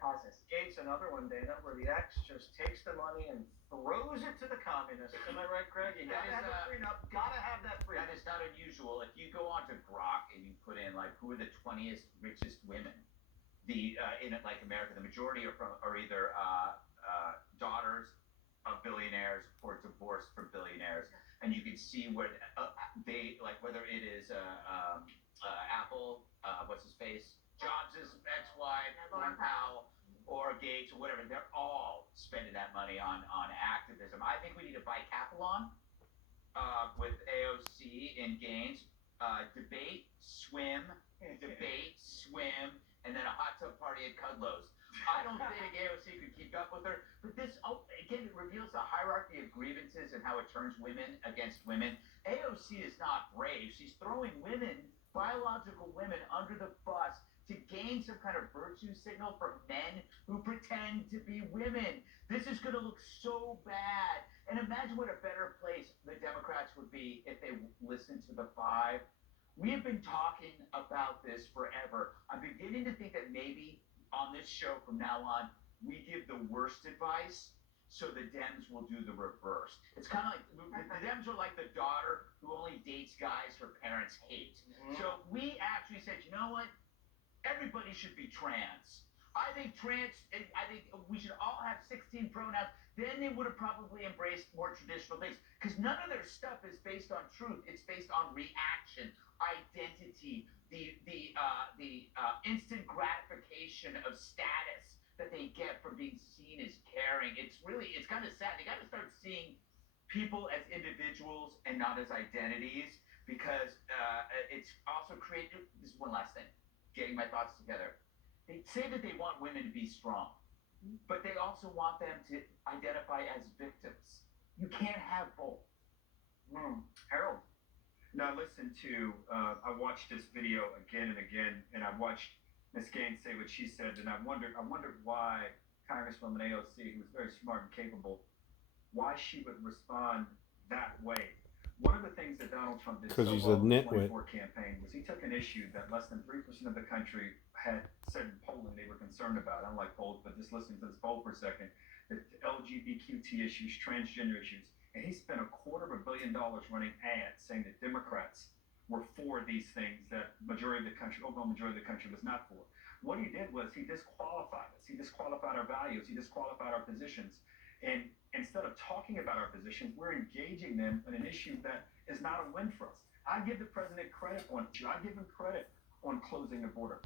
causes. Gates, another one, Dana, where the ex just takes the money and throws it to the communists. Am I right, Craig? You gotta have that prenup. Gotta have that prenup. That is not unusual. If you go onto Grok and you put in like who are the 20th richest women, in like America, the majority are either daughters of billionaires or divorced from billionaires, and you can see what they like, whether it is Apple, what's his face, Jobs' ex-wife, Lauren Powell, or Gates, or whatever. They're all spending that money on activism. I think we need a bicathlon with AOC and Gaines. Debate, swim, and then a hot tub party at Kudlows. I don't think AOC could keep up with her, but this, again, it reveals the hierarchy of grievances and how it turns women against women. AOC is not brave. She's throwing women, biological women, under the bus to gain some kind of virtue signal from men who pretend to be women. This is going to look so bad. And imagine what a better place the Democrats would be if they listened to the five. We have been talking about this forever. I'm beginning to think that maybe on this show from now on, we give the worst advice so the Dems will do the reverse. It's kind of like the Dems are like the daughter who only dates guys her parents hate. Mm-hmm. So we actually said, you know what? Everybody should be trans. I think we should all have 16 pronouns. Then they would have probably embraced more traditional things. Because none of their stuff is based on truth. It's based on reaction, identity, the instant gratification of status that they get from being seen as caring. It's kind of sad. They got to start seeing people as individuals and not as identities, because it's also created. This is one last thing. Getting my thoughts together. They say that they want women to be strong, but they also want them to identify as victims. You can't have both. Harold. Now listen to, I watched this video again and again, and I watched Ms. Gaines say what she said, and I wondered why Congresswoman AOC, who was very smart and capable, why she would respond that way. One of the things that Donald Trump did so well in the 2024 campaign was he took an issue that less than 3% of the country had said in polling they were concerned about. I don't like polls, but just listening to this poll for a second, the LGBTQT issues, transgender issues, and he spent $250 million running ads saying that Democrats were for these things that overall majority of the country was not for. What he did was he disqualified us. He disqualified our values. He disqualified our positions. And instead of talking about our positions, we're engaging them in an issue that is not a win for us. I give the president credit I give him credit on closing the border.